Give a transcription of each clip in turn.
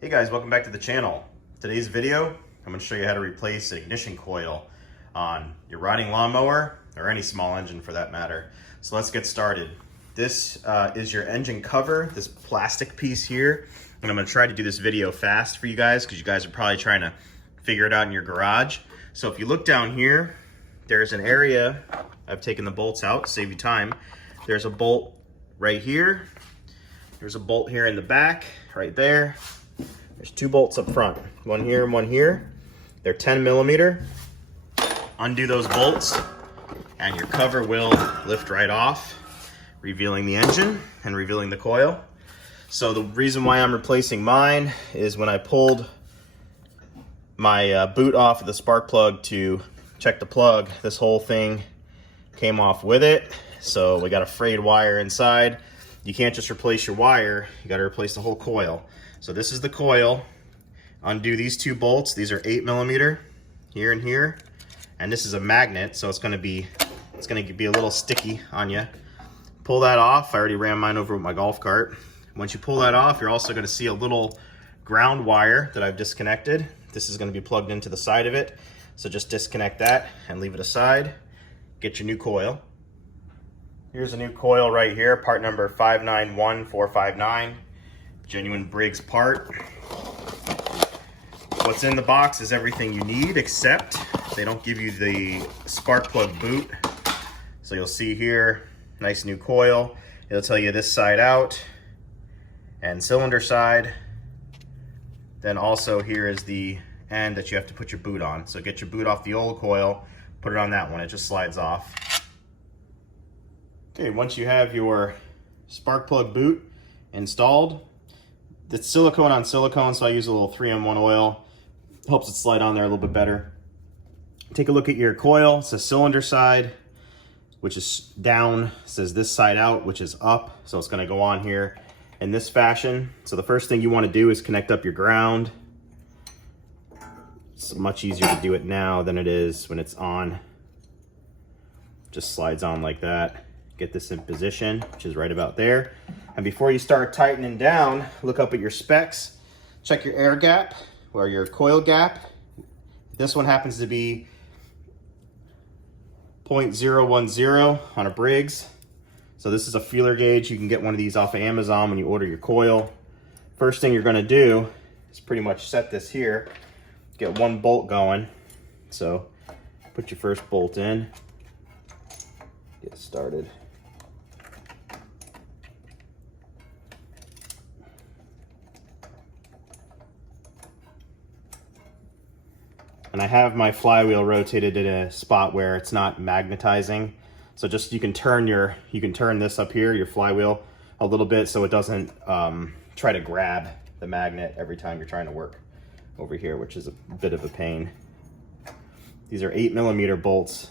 Hey guys, welcome back to the channel. Today's video, I'm going to show you how to replace an ignition coil on your riding lawnmower or any small engine for that matter. So let's get started. This is your engine cover, this plastic piece here. And I'm going to try to do this video fast for you guys because you guys are probably trying to figure it out in your garage. So if you look down here, there's an area, I've taken the bolts out to save you time. There's a bolt right here. There's a bolt here in the back, right there. There's two bolts up front, one here and one here. They're 10 millimeter. Undo those bolts and your cover will lift right off, revealing the engine and revealing the coil. So the reason why I'm replacing mine is when I pulled my boot off of the spark plug to check the plug, this whole thing came off with it. So we got a frayed wire inside. You can't just replace your wire, you gotta replace the whole coil. So this is the coil. Undo these two bolts. These are 8 millimeter here and here. And this is a magnet, so it's gonna be a little sticky on you. Pull that off. I already ran mine over with my golf cart. Once you pull that off, you're also gonna see a little ground wire that I've disconnected. This is gonna be plugged into the side of it. So just disconnect that and leave it aside. Get your new coil. Here's a new coil right here, part number 591459. Genuine Briggs part. What's in the box is everything you need, except they don't give you the spark plug boot. So you'll see here, nice new coil. It'll tell you this side out and cylinder side. Then also here is the end that you have to put your boot on. So get your boot off the old coil, put it on that one, it just slides off. Okay, once you have your spark plug boot installed, it's silicone on silicone, so I use a little 3-in-1 oil. Helps it slide on there a little bit better. Take a look at your coil. It says cylinder side, which is down. It says this side out, which is up. So it's gonna go on here in this fashion. So the first thing you wanna do is connect up your ground. It's much easier to do it now than it is when it's on. Just slides on like that. Get this in position, which is right about there. And before you start tightening down, look up at your specs, check your air gap or your coil gap. This one happens to be 0.010 on a Briggs. So this is a feeler gauge. You can get one of these off of Amazon when you order your coil. First thing you're gonna do is pretty much set this here, get one bolt going. So put your first bolt in, get started. And I have my flywheel rotated at a spot where it's not magnetizing. So just you can turn this up here, your flywheel, a little bit so it doesn't try to grab the magnet every time you're trying to work over here, which is a bit of a pain. These are 8 millimeter bolts,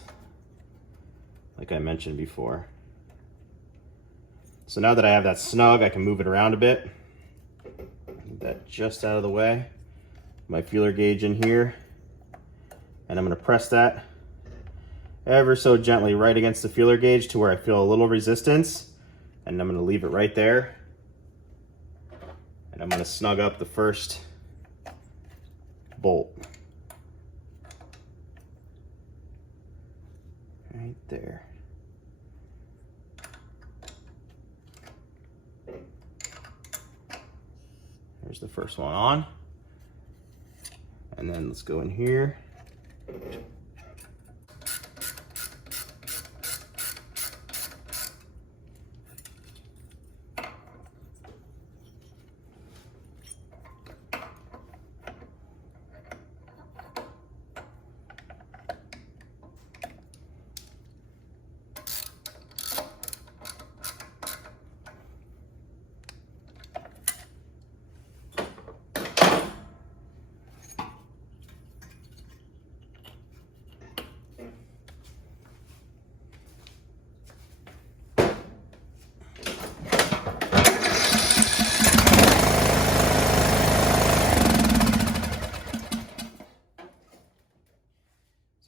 like I mentioned before. So now that I have that snug, I can move it around a bit. Get that just out of the way. My feeler gauge in here. And I'm gonna press that ever so gently right against the feeler gauge to where I feel a little resistance. And I'm gonna leave it right there. And I'm gonna snug up the first bolt. Right there. There's the first one on. And then let's go in here.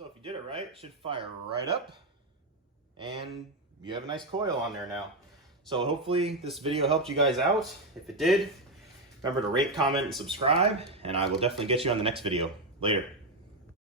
So if you did it right, it should fire right up and you have a nice coil on there now. So hopefully this video helped you guys out. If it did, Remember to rate, comment, and subscribe, and I will definitely get you on the next video. Later.